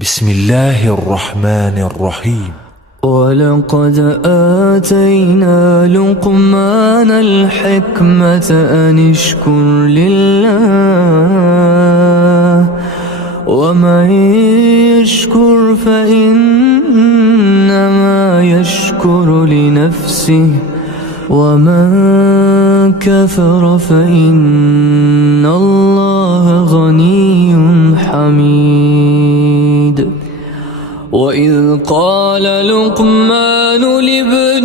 بسم الله الرحمن الرحيم. ولقد آتينا لقمان الحكمة أن اشكر لله ومن يشكر فإنما يشكر لنفسه ومن كفر فإن الله غني حميد. وإذ قال لقمان لابنه